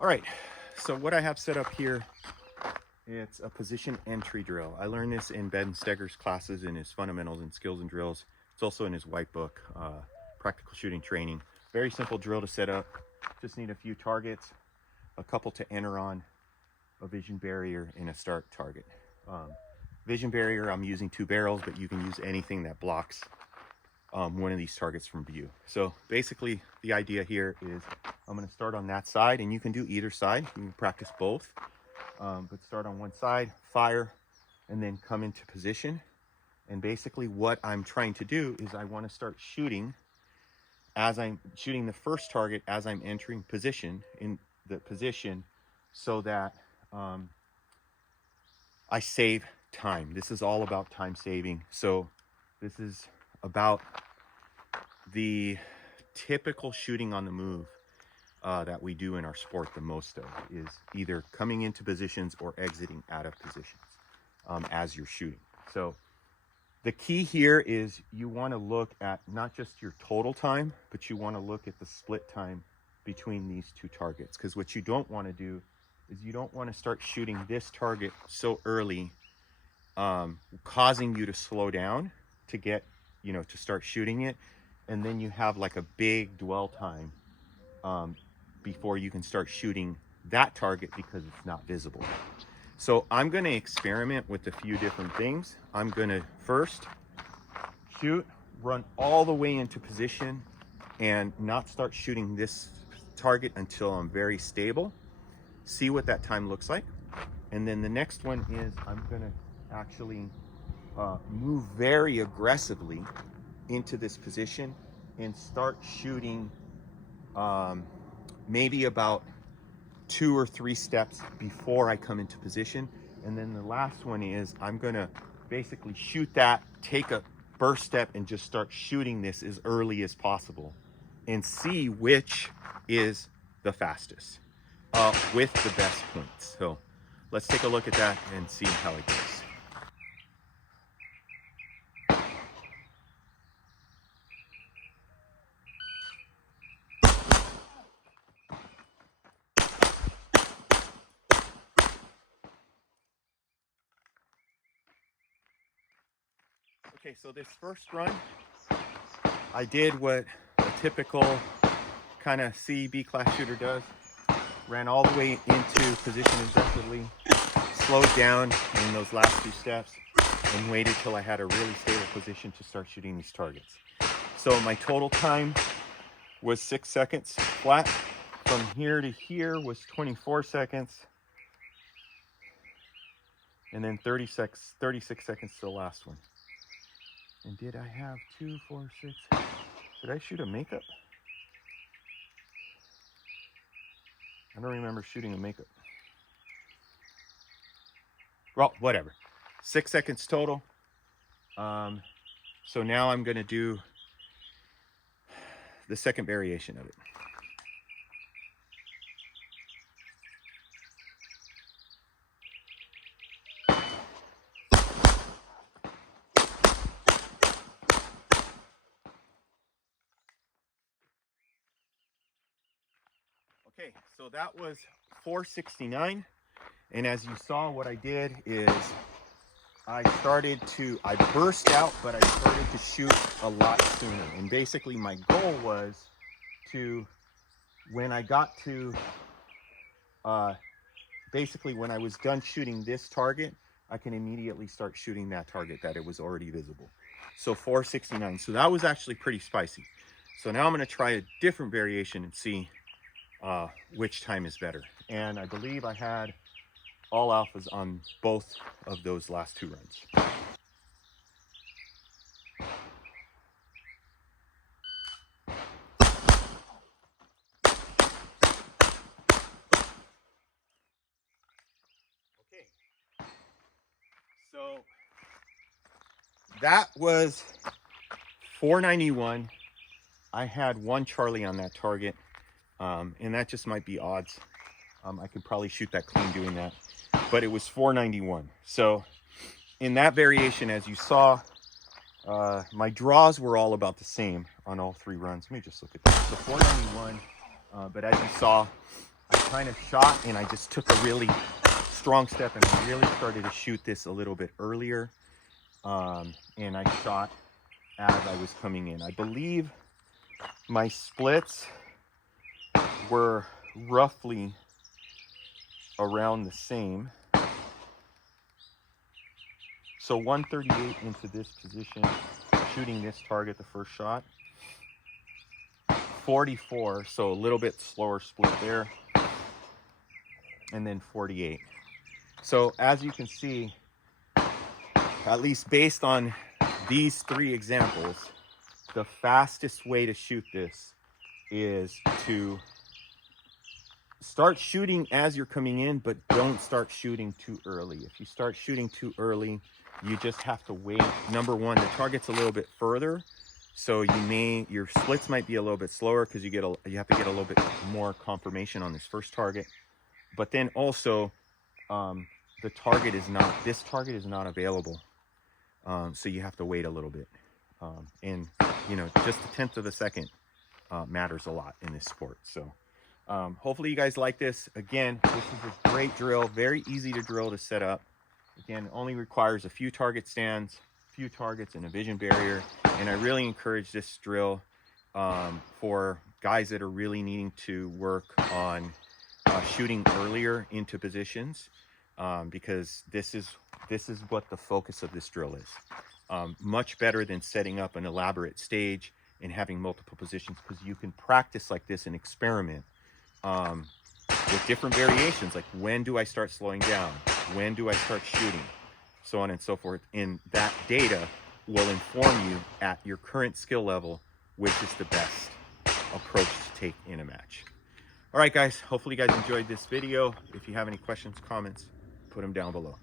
All right, so what I have set up here, it's a position entry drill. I learned this in Ben Stegger's classes in his fundamentals and skills and drills. It's also in his white book, Practical Shooting Training. Very simple drill to set up. Just need a few targets, a couple to enter on, a vision barrier, and a start target. Vision barrier, I'm using 2 barrels, but you can use anything that blocks one of these targets from view. So basically the idea here is I'm going to start on that side, and you can do either side. You can practice both, but start on one side, fire, and then come into position. And basically what I'm trying to do is I want to start shooting as I'm shooting the first target as I'm entering position in the position, so that I save time. This is all about time saving. So this is about the typical shooting on the move that we do in our sport. The most of is either coming into positions or exiting out of positions as you're shooting. So the key here is you want to look at not just your total time, but you want to look at the split time between these two targets. Because what you don't want to do is you don't want to start shooting this target so early, causing you to slow down to get, to start shooting it. And then you have like a big dwell time before you can start shooting that target because it's not visible. So I'm going to experiment with a few different things. I'm going to first shoot, run all the way into position, and not start shooting this target until I'm very stable. See what that time looks like. And then the next one is I'm going to actually move very aggressively into this position and start shooting maybe about 2 or 3 steps before I come into position. And then the last one is I'm gonna basically shoot that, take a burst step, and just start shooting this as early as possible and see which is the fastest with the best points. So let's take a look at that and see how it goes. Okay, so this first run, I did what a typical kind of C, B class shooter does. Ran all the way into position aggressively, slowed down in those last 2 steps, and waited till I had a really stable position to start shooting these targets. So my total time was 6 seconds flat. From here to here was 24 seconds. And then 36 seconds to the last one. And did I have 2, 4, 6? Did I shoot a makeup? I don't remember shooting a makeup. Well, whatever. 6 seconds total. So now I'm going to do the second variation of it. Okay, so that was 469. And as you saw, what I did is I burst out, but I started to shoot a lot sooner. And basically my goal was to, when I got to, basically when I was done shooting this target, I can immediately start shooting that target that it was already visible. So 469. So that was actually pretty spicy. So now I'm going to try a different variation and see which time is better. And I believe I had all alphas on both of those last 2 runs. Okay, so that was 491. I had 1 Charlie on that target, and that just might be odds. I could probably shoot that clean doing that, but it was 491. So in that variation, as you saw, my draws were all about the same on all 3 runs. Let me just look at that. So 491, but as you saw, I kind of shot and I just took a really strong step and I really started to shoot this a little bit earlier. And I shot as I was coming in. I believe my splits were roughly around the same. So 138 into this position, shooting this target, the first shot. 44, so a little bit slower split there. And then 48. So as you can see, at least based on these three examples, the fastest way to shoot this is to start shooting as you're coming in, but don't start shooting too early. If you start shooting too early, you just have to wait. Number one, the target's a little bit further, so your splits might be a little bit slower because you have to get a little bit more confirmation on this first target. But then also, this target is not available, so you have to wait a little bit. And you know, just a tenth of a second matters a lot in this sport. So hopefully you guys like this. Again, this is a great drill, very easy to drill, to set up. Again, only requires a few target stands, a few targets, and a vision barrier. And I really encourage this drill for guys that are really needing to work on shooting earlier into positions, because this is what the focus of this drill is. Much better than setting up an elaborate stage and having multiple positions, because you can practice like this and experiment with different variations, like when do I start slowing down, when do I start shooting, so on and so forth. And that data will inform you at your current skill level which is the best approach to take in a match. All right, guys, hopefully you guys enjoyed this video. If you have any questions, comments, put them down below.